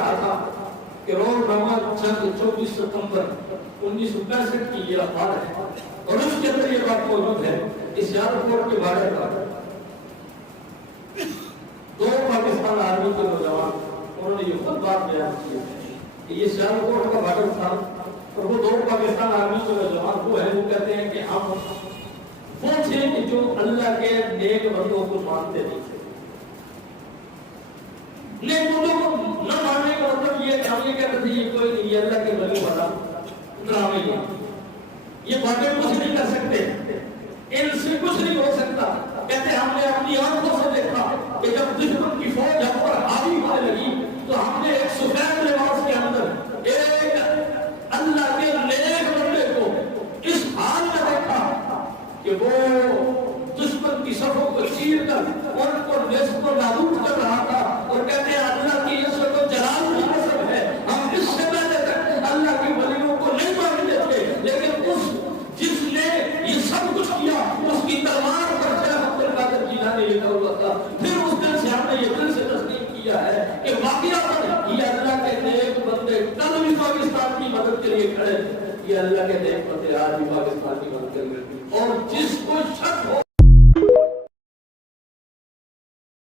رہا تھا کہ روزنامہ 24 ستمبر 1965 کی یہ اخبار ہے اور اس کے اندر یہ بات موجود ہے کہ سیالکوٹ کے بارے کا 2 پاکستان آرمی کے نوجوان انہوں نے یہ خود بات بیان کی ہے کہ یہ سیالکوٹ کا بارڈر تھا اور وہ 2 پاکستان آرمی کے نوجوان وہ ہیں وہ کہتے ہیں کہ ہم وہ تھے کہ جو اللہ کے نیک بندوں کو مانتے نہیں تھے. نیک بندوں کو نہ ماننے کا مطلب یہ کہ ہم یہ کہتے تھے یہ کوئی نہیں اللہ کے ولی والا ڈرامے نہیں یہ باتیں کچھ نہیں کر سکتے ان سے کچھ نہیں ہو سکتا. کہتے ہم نے اپنی آنکھوں سے دیکھا کہ جب دشمن کی فوج ہم پر حاوی ہونے لگی تو ہم نے ایک سفید لباس کے اندر ایک اللہ کے نیک بندے کو اس حال میں دیکھا کہ وہ دشمن کی صفوں کو چیر کر ان کو نصف و نابود کر رہا تھا اور کہتے ہیں اللہ کی عزت و جلال کی قسم ہے ہم اس سے پہلے تک اللہ کے ولیوں کو نہیں مانتے تھے لیکن اس جس نے یہ سب کچھ کیا اس کی تلوار پر شیخ عبد القادر جیلانی لکھا ہوا تھا. پھر اس دن سے ہم نے یہ دل سے تسلیم کیا ہے کہ واقعہ یہ اللہ کے نیک بندے کل بھی پاکستان کی مدد کے لیے کھڑے یہ اللہ کے نیک بندے آج بھی پاکستان کی مدد کے لیے اور جس کو شک ہو